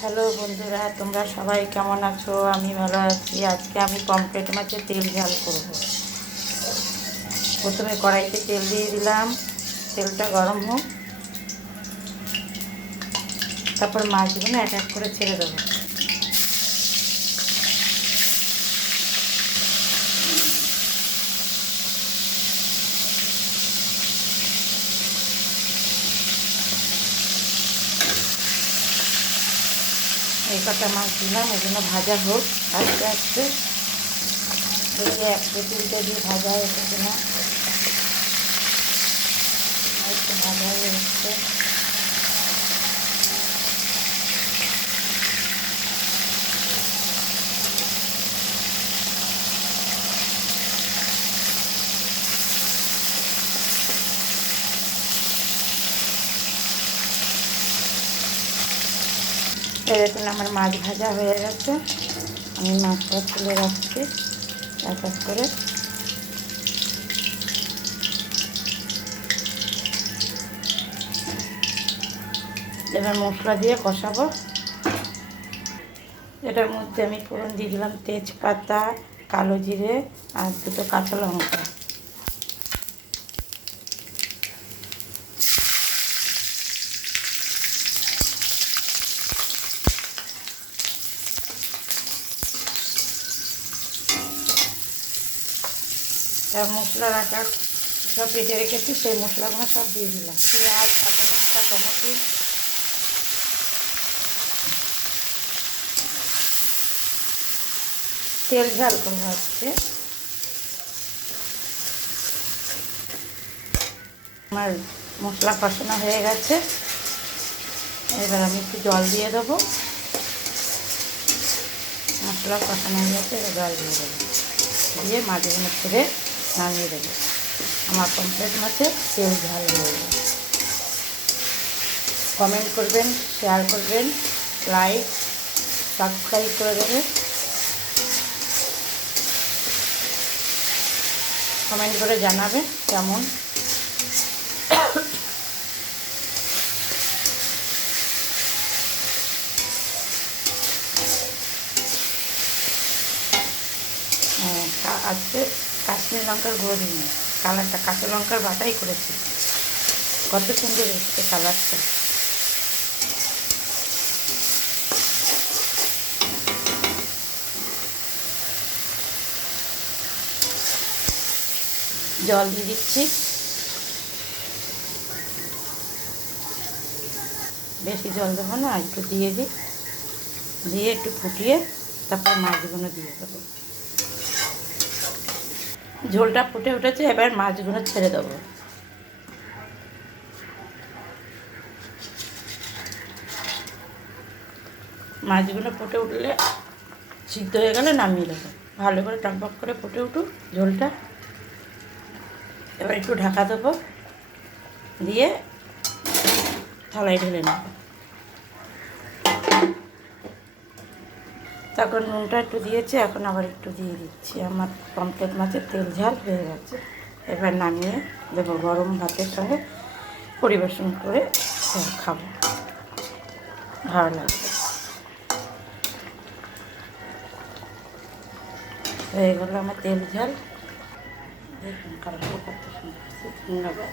Hello বন্ধুরা, তোমরা সবাই কেমন আছো? আমি ভালো আছি। আজকে আমি পমফ্রেট মাছের তেল ঝাল করব। প্রথমে কড়াইতে তেল দিয়ে দিলাম, তেলটা গরম হোক, তারপর মাছগুলো এক এক করে ছেড়ে দেবো। এই কটা মাছ দিলাম, এগুলো ভাজা হোক আস্তে আস্তে। দেখি এক তিনটে দিয়ে ভাজা হচ্ছে কিনা। একটু ভাজা হয়ে হচ্ছে। এরকম আমার মাছ ভাজা হয়ে গেছে। আমি মাছটা তুলে রাখছি এক এক করে। এবার মশলা দিয়ে কষাবো। এটার মধ্যে আমি ফোড়ন দিয়ে দিলাম তেজপাতা, কালো জিরে আর দুটো কাঁচা লঙ্কা। তার মশলা রাখা সব বেটে রেখেছি, সেই মশলাগুলো সব দিয়ে দিলাম। পেঁয়াজ, কাঁচা লঙ্কা, টমেটো, তেল ঝাল করে হচ্ছে। আমার মশলা কষানো হয়ে গেছে। এবার আমি একটু জল দিয়ে দেবো। মশলা কষানো হয়ে গেছে, এবার জল দিয়ে দেবো। দিয়ে মাছগুলো ছেড়ে নামিয়ে দেবো। আমার পমফ্রেট মাছের তেল ঝাল হয়ে যাবে। কমেন্ট করবেন, শেয়ার করবেন, লাইক সাবস্ক্রাইব করে দেবেন। কমেন্ট করে জানাবেন কেমন। আজকে কাশ্মীর লঙ্কার গুঁড়ো দিইনি, কালারটা কাঁচা লঙ্কার বাটাই করেছি। কত সুন্দর এসেছে কালারটা। জল দিয়ে দিচ্ছি, বেশি জল দেবো না, একটু দিয়ে দিই। দিয়ে একটু ফুটিয়ে তারপর মাছগুলো দিয়ে দেবো। ঝোলটা ফুটে উঠেছে, এবার মাছগুলো ছেড়ে দেবো। মাছগুলো ফুটে উঠলে, সিদ্ধ হয়ে গেলে নামিয়ে দেবো। ভালো করে টকবক করে ফুটে উঠুক ঝোলটা। এবার একটু ঢাকা দেবো, দিয়ে থালায় ঢেলে নেব। তখন নুনটা একটু দিয়েছি, এখন আবার একটু দিয়ে দিচ্ছি। আমার পমফ্রেট মাছের তেল ঝাল হয়ে গেছে। এবার নামিয়ে দেবো, গরম ভাতের সঙ্গে পরিবেশন করে খাবো, ভালো লাগবে। হয়ে গেলো আমার তেল ঝাল। দেখুন কালারটা কত সুন্দর। ধন্যবাদ।